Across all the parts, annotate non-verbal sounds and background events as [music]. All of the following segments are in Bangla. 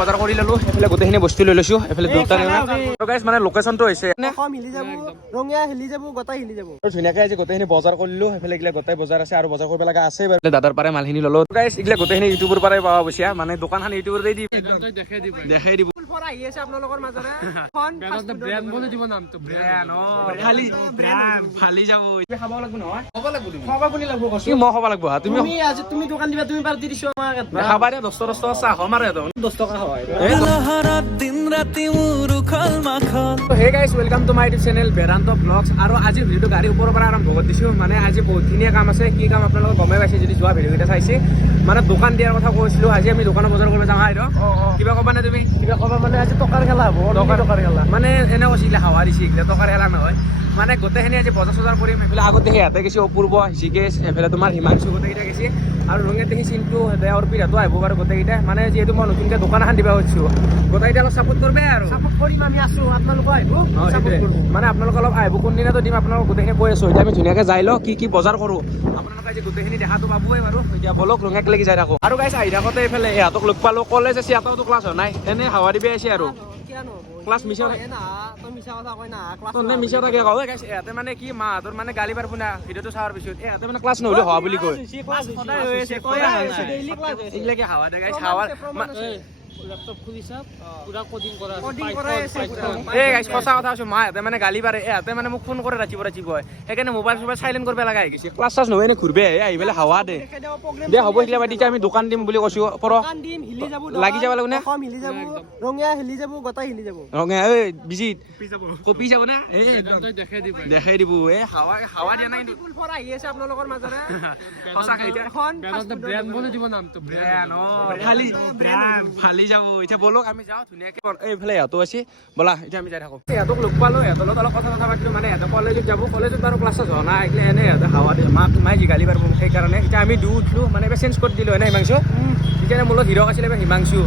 বজাৰ কৰি ললো এইফালে গোটেইখিনি বস্তু লৈ লৈছো এইফালে দুটা গাইছ মানে লোকেশ্যনটো হৈছে। অসম হিলি ৰঙীয়া হিলি যাব গোটাই হিলি যাব। আৰু ধুনীয়াকে আজি গোটেইখিনি বজাৰ কৰিলো সেইফালে এইগিলা গোটেই বজাৰ আছে আৰু বজাৰ কৰিব লগা আছে দাদাৰ পৰাই মালখিনি ললো। গাইছ এইগিলা গোটেইখিনি ইউটিউবৰ পৰাই পাব পইচা মানে দোকানখন ইউটিউবৰ দি দেখাই দিব। তুমি তুমি। আজি তুমি দোকান দিবা তুমি পাৰ্টি দিছো আমাক। খাবা দে দহ দহ চাহ খাম দহ টকা হে welcome to my YouTube channel Vedanta blogs আৰু আজিৰ ভিডিঅ'টো গাড়ীৰ ওপৰৰ পৰা আৰম্ভ কৰি দিছোঁ। মানে আজি বহুতখিনিয়ে কাম আছে। কি কাম আপোনালোকে গমেই পাইছে যদি যোৱা ভিডিঅ'কেইটা চাইছে। মানে দোকান দিয়াৰ কথা কৈছিলোঁ। আজি আমি দোকানৰ বজাৰ কৰিব যাওঁ আৰু কিবা ক'বা নে তুমি? কিবা ক'বা মানে আজি টকাৰ খেলা হ'ব। টকাৰ টকাৰ খেলা। মানে এনে কৈছিলে হাৱা দিছে এইগিলা। টকাৰ খেলা নহয়। মানে গোটেইখিনি আজি বজাৰ চজাৰ কৰিম। এইফালে আগতে সিহঁতে গৈছে অপূৰ্ব হৃষিকেশ এইফালে তোমাৰ হিমাংশু গোটেইকেইটা গৈছে। আৰু ৰঙিয়াত দেখি চিন্তু সিহঁতে আৰু পিঠাটো আহিব বাৰু গোটেইকেইটা মানে যিহেতু মই নতুনকৈ দোকান এখন দিব খুজিছোঁ গোটেইকেইটা অলপ ছাপোৰ্ট কৰিবে আৰু। চাপৰ্ট কৰিম আমি আছো আপোনালোকো আহিব চাপৰ্ট মানে আপোনালোকে অলপ আহিব কোনদিনাটো দিম আপোনালোকক গোটেইখিনি কৈ আছোঁ। এতিয়া আমি ধুনীয়াকৈ যাই লওঁ কি কি বজাৰ কৰোঁ। আপোনালোকে আজি গোটেইখিনি দেখাটো পাবই বাৰু। এতিয়া বলক ৰঙাক লাগি যাই থাকোঁ। আৰু গাইছ আহি থাকোঁতে এইফালে ইহঁতক লগ পালোঁ। কলেজ আছে সিহঁততো ক্লাছ হোৱা নাই। এনেই হাৱা দিবি আছে আৰু। ক্লাছ মিছা তই মিছা থাকে। কওঁ গাইছ ইহঁতে মানে কি মাহঁতৰ মানে গালি পাৰব না ভিডিঅ'টো চোৱাৰ পিছত ইহঁতে মানে ক্লাছ নহ'লে হোৱা বুলি কয়। এইবিলাকে হাৱা দে গাইছ হাৱা আছে সঁচা কথা কৈছোঁ মাহঁতে মানে গালি পাৰে ইহঁতে মানে মোক ফোন কৰে ৰাতিপুৱা ৰাতিপুৱা সেইকাৰণে মোবাইল চোবাইল চাইলেণ্ট কৰিব লগা গৈছে। ক্লাছ চাছ নহয় এনে ঘূৰবে? আহি পেলাই হাৱা দে। দে হ'ব এইগিলা বাদ আমি দোকান দিম বুলি কৈছোঁ। পৰ। হিলি যাব লাগি যাব লাগিব নে? অসম হিলি যাব ৰঙীয়া হিলি যাব গোটাই হিলি যাব। ৰঙে ঐ বিজিত কপি যাব। না? দেখাই দিব। এ হাৱা হাৱা দিয়া নাই কিন্তু ফুল ফৰ আহি আছে আপোনালোকৰ মাজৰে। [laughs] সঁচাকে এতিয়া। এখন ব্ৰেণ্ড, ফালি যাব এতিয়া বলক আমি যাওঁ ধুনীয়াকে এইফালে ইহঁতো আছে বলা এতিয়া আমি যাই থাকোঁ। ইহঁতক লগ পালোঁ ইহঁতৰ লগত অলপ কথা কথা পাতিলোঁ মানে ইহঁতে কলেজত যাব কলেজত বাৰু ক্লাছ চাছ হোৱা নাই এতিয়া এনে ইহঁতে হাৱা দিয়ে মাক মায়ে যি গালি পাৰিব সেইকাৰণে। এতিয়া আমি দুয়ো উঠিলোঁ মানে চেঞ্জ কৰি দিলোঁ এনে হিমাংশু। তেতিয়া মোৰ লগত হিৰক আছিলে হিমাংশু।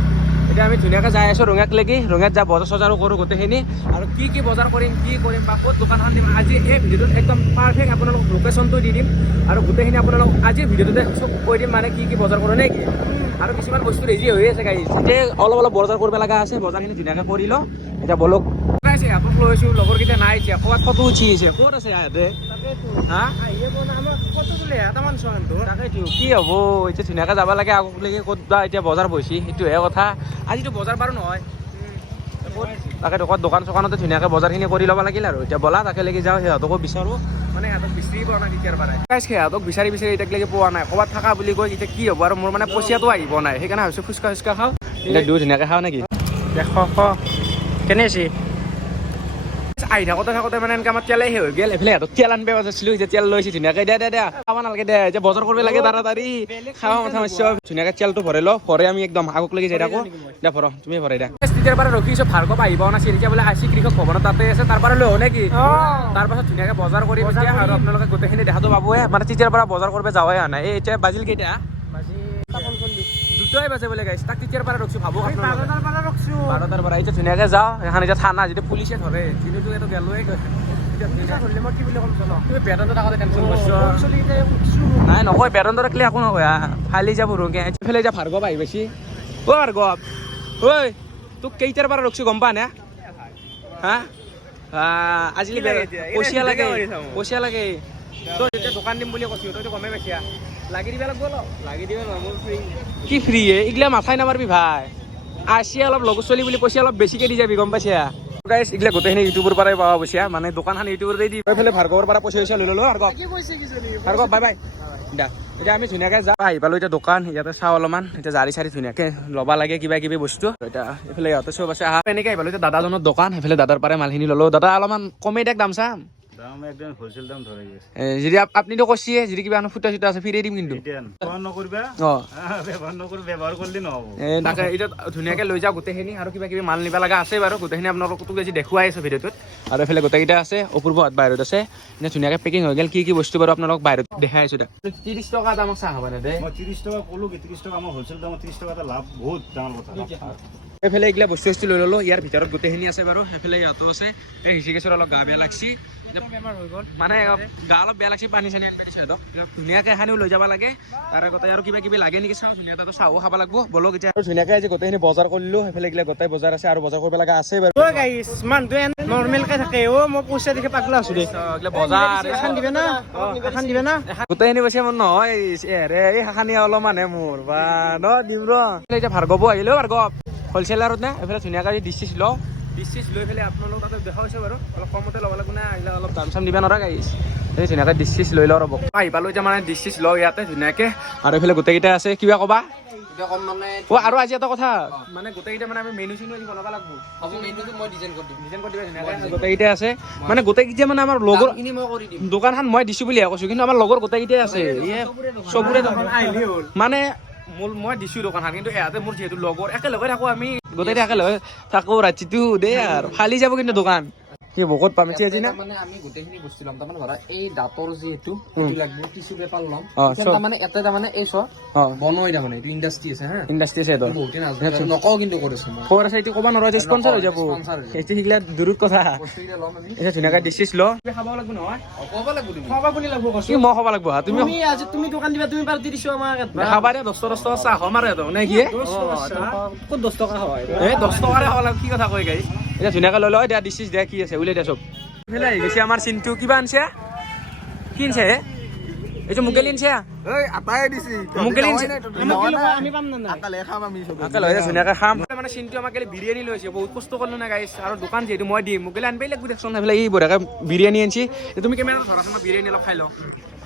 এতিয়া আমি ধুনীয়াকৈ যাই আছোঁ, ৰঙাক লাগি। ৰঙাত যা বজাৰ চজাৰো কৰোঁ গোটেইখিনি। আৰু কি কি বজাৰ কৰিম, কি কৰিম, বা ক'ত দোকানখন দিম, আজি এই ভিডিঅ'টোত একদম পাৰফেক্ট আপোনালোকক লোকেশ্যনটো দি দিম। আৰু গোটেইখিনি আপোনালোকক আজিৰ ভিডিঅ'টোতে চব কৈ দিম মানে কি কি বজাৰ কৰোঁ, নে কি? আৰু কিছুমান বস্তু ৰেডি হৈ আছে গাড়ী এতিয়া অলপ অলপ বজাৰ কৰিব লগা আছে, বজাৰখিনি ধুনীয়াকৈ কৰি লওঁ এতিয়া বলক। আছে ইহঁতক লৈ আছোঁ লগৰকেইটা নাই এতিয়া ক'ৰবাত ফটো উঠি আছে ক'ত আছে হা? তাকেইতো কি হ'ব এতিয়া ধুনীয়াকৈ যাব লাগে আগলৈকে ক'ত বা এতিয়া বজাৰ বহিছে সেইটোহে কথা। আজিতো বজাৰ বাৰু নহয়। তাকেতো ক'ত দোকান চোকানতে ধুনীয়াকৈ বজাৰখিনি কৰি ল'ব লাগিল আৰু। এতিয়া বলা তাকে লাগি যাওঁ সিহঁতকো বিচাৰোঁ। মানে সিহঁতক বিচাৰি পোৱা নাই তেতিয়াৰ পৰাই। সিহঁতক বিচাৰি বিচাৰি এতিয়ালৈকে পোৱা নাই। ক'ৰবাত থকা বুলি কৈ এতিয়া কি হ'ব আৰু মোৰ মানে পইচাটো আহিব নাই। সেইকাৰণে ভাবিছোঁ ফুচকা চুচকা খাওঁ। এতিয়া দুই ধুনীয়াকৈ খাওঁ নেকি? দেখ কেনে আছে? আহি থাকোঁতে থাকোঁতে মানে এনেকৈ আমাৰ তেলেই হৈ গ'ল। এইফালে সিহঁতক তেল আনিব গৈছিলোঁ এতিয়া তেল লৈছে ধুনীয়াকৈ দে দে দে খাব নালাগে দে এতিয়া বজাৰ কৰিব লাগে তাড়াতাড়ি। খাব মাথা মাৰিছ ধুনীয়াকৈ তেলটো ভৰাই লওঁ ভৰাই আমি একদম আগক লাগি যাই থাকোঁ। দে ভৰ তুমি ভৰাই দে তেতিয়াৰ পৰা ৰখিছোঁ ভাৰ্গৱ আহিব নাছিল এতিয়া বোলে আছি কৃষক ভৱনত তাতে আছে তাৰ পৰা লৈ নেকি? তাৰ পাছত ধুনীয়াকৈ বজাৰ কৰি আৰু আপোনালোকে গোটেইখিনি দেখাটো পাবয়ে মানে তেতিয়াৰ পৰা বজাৰ কৰিব যাৱাই হোৱা নাই। এই এতিয়া বাজিল কেইটা? দুটাই বাজে বোলে গাইছ তাক তেতিয়াৰ পৰা ৰখিছোঁ আপোনালোকে বাৰটাৰ পৰা ৰখছো। বাৰটাৰ পৰা এতিয়া ধুনীয়াকৈ যাওঁ এখন এতিয়া থানা যদি পুলিচে ধৰে দিনতো এইটো গেলোৱে এতিয়া এতিয়া নাই নকয় বেতনটো ৰাখিলে একো নকয়। ফালি যাব ৰঙে। এইফালে এতিয়া ভাৰ্গৱ আহি পাইছি অ ভাৰ্গৱ। ঐ তোক কেইটাৰ পৰা ৰখছো গম পা নে? হা? আজিলি পইচা লাগে। পইচা লাগে। তই যেতিয়া দোকান দিম বুলি কৈছো তইতো গমেই পাইছা। কি ফ্ৰী হে এইগিলা মাথাই নামাৰবি ভাই আছি অলপ লগৰ চলি বুলি পইচা অলপ বেছিকে দি যাবি গম পাইছা? গাইছ এইগিলা গোটেইখিনি ইউটিউবৰ পৰাই পাবা পইচা মানে দোকানখন ইউটিউবৰ দি এইফালে ভাৰ্গৱৰ পৰা পইচা চইচা লৈ ল'লো ভাৰ্গৱ। কি কৈছে কি আৰু বাই বাই দা এতিয়া আমি ধুনীয়াকৈ যাওঁ আহি পালোঁ এতিয়া দোকান ইয়াতে চাওঁ অলপমান। এতিয়া জাৰি চাৰি ধুনীয়াকৈ ল'ব লাগে কিবা কিবি বস্তু এতিয়া এইফালে ইহঁতে চব আছে আহা। এনেকৈ আহি পালোঁ এতিয়া দাদাজনৰ দোকান সেইফালে দাদাৰ পৰাই মালখিনি ল'লোঁ। দাদা অলপমান কমেই দিয়ক দাম চাম দাম একদম হোলসেল দাম ধরে গেছে। যদি আপ- আপুনিতো কৈছিয়ে যদি কিবা ফুটা চুটা আছে ফিৰাই দিম কিন্তু। ব্যবহার নকৰিবা। অঁ। আহ, নকৰি ব্যৱহাৰ কৰিলে নহ'ব। তাকে এতিয়া ধুনীয়াকৈ লৈ যাওঁ গোটেইখিনি আৰু কিবা কিবি মাল নিব লগা আছে বাৰু। গোটেইখিনি আপোনালোকক বেছি দেখুৱাই আছোঁ ভিডিঅ'টোত। আৰু এইফালে গোটেইকেইটা আছে অপূৰ্ব হাত বাহিৰত আছে। এতিয়া ধুনীয়াকৈ পেকিং হৈ গ'ল। কি কি বস্তু বাৰু আপোনালোকক বাহিৰত দেখাই আছোঁ ত্ৰিছ টকা দামক চাহ হ'ব দে? মই ত্ৰিছ টকা ক'লো কি ত্ৰিছ টকা আমাৰ হোলচেল দামত ত্ৰিছ টকা এটা লাভ বহুত ডাঙৰ কথা এইফালে এইগিলা বস্তু বস্তু লৈ ল'লোঁ ইয়াৰ ভিতৰত গোটেইখিনি আছে বাৰু। সেইফালে ইহঁতো আছে। এই হৃষিকেশৰ অলপ গা বেয়া লাগছি। মানে গা অলপ বেয়া লাগছে পানী চানী সিহঁতক। ধুনীয়াকৈ এখানিও লৈ যাব লাগে। তাৰে গোটেই আৰু কিবা কিবি লাগে নেকি চাওঁ ধুনীয়া তাতো চাহো খাব লাগিব। বলক এতিয়া। ধুনীয়াকৈ আজি গোটেইখিনি বজাৰ কৰিলোঁ সেইফালে গিলা গোটেই বজাৰ আছে আৰু বজাৰ কৰিব লগা আছে বাৰু। ঐ গাইছ মানুহটো এনে নৰ্মেলকে থাকে। অ মই পইচা দেখি পাগলা আছো দে বজাৰ এখন দিবে না? এখন দিবে না? গোটেইখিনি পইচা মোৰ নহয় এৰে এই শাখানি অলপমানহে মোৰ। বা ন দিম ৰ। এতিয়া ভাৰ্গৱ আহিলে ভাৰ্গৱ। হলচেলাৰত নে? এইফালে ধুনীয়াকৈ ডিছ চিছ লওঁ। ডিছ লৈ পেলাই আপোনালোক তাতে দেখা হৈছে বাৰু। অলপ কমতে ল'ব লাগিব না এইবিলাক অলপ দাম চাম দিব নোৱাৰা গাইছ এই ধুনীয়াকৈ ডিছ চিছ লৈ লওঁ ৰ'ব। আহি পালোঁ এতিয়া মানে ডিছ চিছ লওঁ ইয়াতে ধুনীয়াকৈ। আৰু এইফালে গোটেইকেইটা আছে কিবা ক'বা? অ' আৰু আজি এটা কথা। মানে গোটেইকেইটা মানে আমি মেনু চেনু আজি বনাব লাগিব গোটেইকেইটা আছে। মানে গোটেইকেইটা মানে আমাৰ লগৰ দোকানখন মই দিছো বুলিহে কৈছো কিন্তু আমাৰ লগৰ গোটেইকেইটাই আছে। ইয়ে চবৰে দোকান। মানে মোৰ মই দিছো দোকানখন, কিন্তু এহাতে মোৰ যিহেতু লগৰ, একেলগে থাকো আমি। গোটেই একেলগে থাকো, ৰাতিটো দেই আৰু। ফালি যাব কিন্তু দোকান। কি বহুত পাম এতিয়া আজি না? মানে আমি গোটেইখিনি বস্তু ল'ম। তাৰমানে ধৰা এই দাঁতৰ যিহেতু লাগব টিচু পেপাৰ ল'ম। চব। তাৰমানে এটা তাৰমানে এই চোৱা বনোৱাই তাৰমানে এইটো ইণ্ডাষ্ট্ৰি আছে হা। ইণ্ডাষ্ট্ৰি আছে বহুতে নাজানো। নকওঁ কিন্তু কৰিছো মই। খবৰ আছে এইটো ক'ব নোৱাৰো এতিয়া স্পনচাৰ হৈ যাব। সেইটো শিকিলে দূৰত কথা। বস্তুকেইটা ল'ম আমি। এতিয়া ধুনীয়াকৈ ডিচিছ ল। খাব লাগিব নহয়। অ, ক'ব লাগিব তুমি। খোৱা কোনে লাগব কচোন। কি মই খাব লাগিব হা? তুমি তুমি আজি তুমি দোকান দিবা তুমি পাৰ্টি দিছো আমাক খাবা দে দহ দহ টকা চাহ আৰু সিহঁতক নে কি? ক'ত দহ টকা হয় এই দহ টকাৰে খাব লাগিব কি কথা কয় গাই? এতিয়া ধুনীয়াকৈ লৈ লওঁ এতিয়া ডিচিছ দিয়া কি আছে উলিয়াই দিয়া চব। এইফালে আহি গৈছে আমাৰ চিনটো কিবা আনছে? কি আনছে হে? এইটো মুকেলি আনছে? মুকেলি আনছে? ধুনীয়াকৈ খাম। মানে চিনটো আমাক কালি বিৰিয়ানী লৈছে বহুত কষ্ট কৰিলোঁ না গাইছ আৰু দোকান যিহেতু মই দিম। মোকেলি আনবাই লাগিব দেখোন সেইফালে এই বঢ়িয়াকৈ বিৰিয়ানী আনছি। তুমি কেমেৰা ধৰাচোন মই বিৰিয়ানী অলপ খাই লওঁ।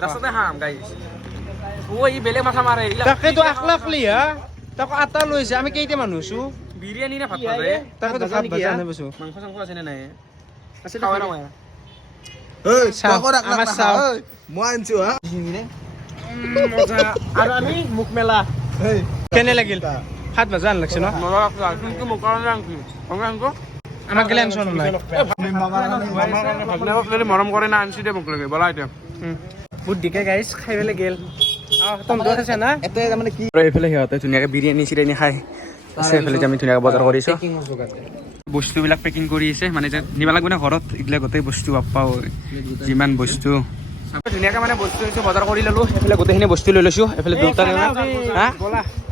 ৰাস্তাতে খাম গাইছ অ' ই বেলেগ মাথা মাৰে তাকেতো আকলা হা? তাকো আটা লৈছে আমি কেইটা মানুহ আছো বিৰিয়ানী নে ভাত ভাজে তাকেতো ভাত ভাজা আনিব মাংস চাংস আছে নে নাই আছে আমি মুখ মেলা কেনে লাগিল সাত ভাজা আনলাগছে ন কিন্তু আনছি আমাক গেলে আনছ নাই মৰম কৰে না আনছি দে মোক লাগে বলা এতিয়া বহুত দিকে গাইছ খাই পেলাই গেল আছে না আৰু এইফালে সিহঁতে ধুনীয়াকৈ বিৰিয়ানী চিৰিয়ানী খাই আছে এইফালে আমি ধুনীয়াকৈ বজাৰ কৰিছোঁ। বস্তুবিলাক পেকিং কৰি আছে মানে যে নিব লাগিব না ঘৰত এইগিলা গোটেই বস্তু পাওঁ যিমান বস্তু। ধুনীয়াকৈ মানে বস্তু বজাৰ কৰি ল'লোঁ এইফালে গোটেইখিনি বস্তু লৈ লৈছোঁ এইফালে দুটা হা?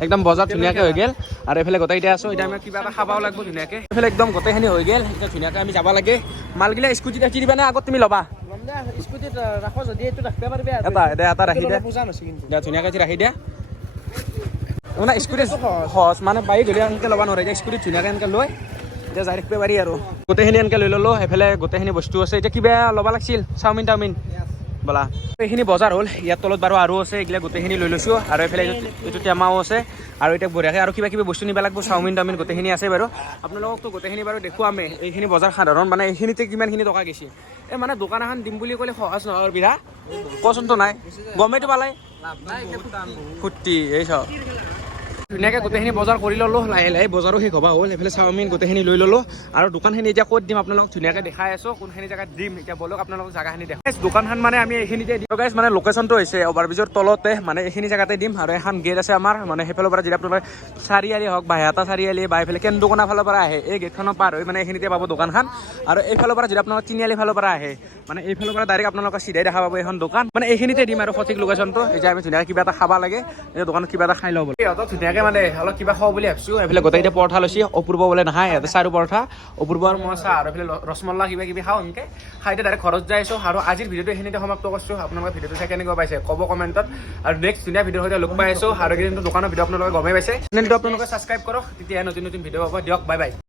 একদম বজাৰ ধুনীয়াকৈ হৈ গ'ল আৰু এইফালে গোটেইকেইটা আছোঁ এতিয়া আমি কিবা এটা খাবও লাগিব ধুনীয়াকৈ। এইফালে একদম গোটেইখিনি হৈ গ'ল এতিয়া ধুনীয়াকৈ আমি যাব লাগে। মালগিলা স্কুটিত ৰাখি দিবা নে আগত তুমি ল'বা? এটা এটা ৰাখি দিয়া ধুনীয়াকৈ ৰাখি দিয়া মানে স্কুটি সহজ। মানে বাইক হ'লে এনেকৈ ল'ব নোৱাৰে এতিয়া স্কুটিত ধুনীয়াকৈ এনেকৈ লৈ এতিয়া যাই থাকিব পাৰি আৰু। গোটেইখিনি এনেকৈ লৈ ল'লোঁ সেইফালে গোটেইখিনি বস্তু আছে। এতিয়া কিবা ল'ব লাগিছিল? চাওমিন টাওমিন বলা। এইখিনি বজাৰ হ'ল ইয়াৰ তলত বাৰু আৰু আছে এইগিলা গোটেইখিনি লৈ লৈছোঁ। আৰু এইফালে এইটো- টেমাও আছে। আৰু এতিয়া বঢ়িয়াকৈ আৰু কিবা কিবি বস্তু নিব লাগিব চাওমিন টাওমিন গোটেইখিনি আছে বাৰু। আপোনালোকতো গোটেইখিনি বাৰু দেখুৱামে এইখিনি বজাৰ সাধাৰণ মানে এইখিনিতে কিমানখিনি টকা গৈছে। এই মানে দোকান এখন দিম বুলি ক'লে সহজ নহয় বিৰা কচোনতো নাই। গমেইতো পালাই। ফূৰ্তি এই চাওক। ধুনীয়াকৈ গোটেইখিনি বজাৰ কৰি ল'লোঁ, লাহে লাহে বজাৰো শেষ হ'বা হ'ল। এইফালে চাওমিন গোটেইখিনি লৈ ল'লোঁ। আৰু দোকানখিনি এতিয়া ক'ত দিম আপোনালোকক ধুনীয়াকৈ দেখাই আছোঁ, কোনখিনি জেগাত দিম, এতিয়া বলক আপোনালোকক জেগাখিনি দেখাই দোকানখন মানে আমি এইখিনিতে দিম গাইছ মানে লোকেশ্যনটো হৈছে অভাৰব্ৰিজৰ তলতে মানে এইখিনি জেগাতে দিম। আৰু এখন গেট আছে আমাৰ মানে সেইফালৰ পৰা যদি আপোনালোকে চাৰিআলি হওক বা হেতা চাৰিআলি বা এইফালে কেন্দুকোনা ফালৰ পৰা আহে, এই গেটখনৰ পাৰ হৈ মানে এইখিনিতে পাব দোকানখন। আৰু এইফালৰ পৰা যদি আপোনালোক তিনিআলি ফালৰ পৰা আহে মানে এইফালৰ পৰা ডাইৰেক্ট আপোনালোকে চিধাই দেখা পাব এখন দোকান। মানে এইখিনিতে দিম আৰু সঠিক লোকেশ্যনটো এতিয়া আমি ধুনীয়াকৈ কিবা এটা খাব লাগে, এই দোকানত কিবা এটা খাই ল'ব সিহঁতক ধুনীয়াকৈ মানে অলপ কিবা খাওঁ বুলি ভাবিছোঁ। এইফালে গোটেইকেইটা পৰঠা লৈছে, অপূৰ্ব বোলে নাহাই ইয়াতে চাৰু পৰঠা, অপূৰ্ব আৰু মই চাহ আৰু এইফালে ৰসমল্লা কিবা কিবি খাওঁ এনেকৈ। খাই ডাইৰেক্ট ঘৰত যাই আছোঁ আৰু আজিৰ ভিডিঅ'টো এইখিনিতে সমাপ্ত কৰিছোঁ। আপোনালোকৰ ভিডিঅ'টো চাই কেনেকুৱা পাইছে, ক'ব কমেণ্টত। আৰু নেক্সট ধুনীয়া ভিডিঅ'ৰ সৈতে লগ পাই আছোঁ। আৰু কিন্তু দোকানৰ ভিডিঅ' আপোনালোকে গমেই পাইছে। চেনেলটো আপোনালোকে ছাবস্ক্ৰাইব কৰক, তেতিয়াহে নতুন নতুন ভিডিঅ' পাব। দিয়ক বাই বাই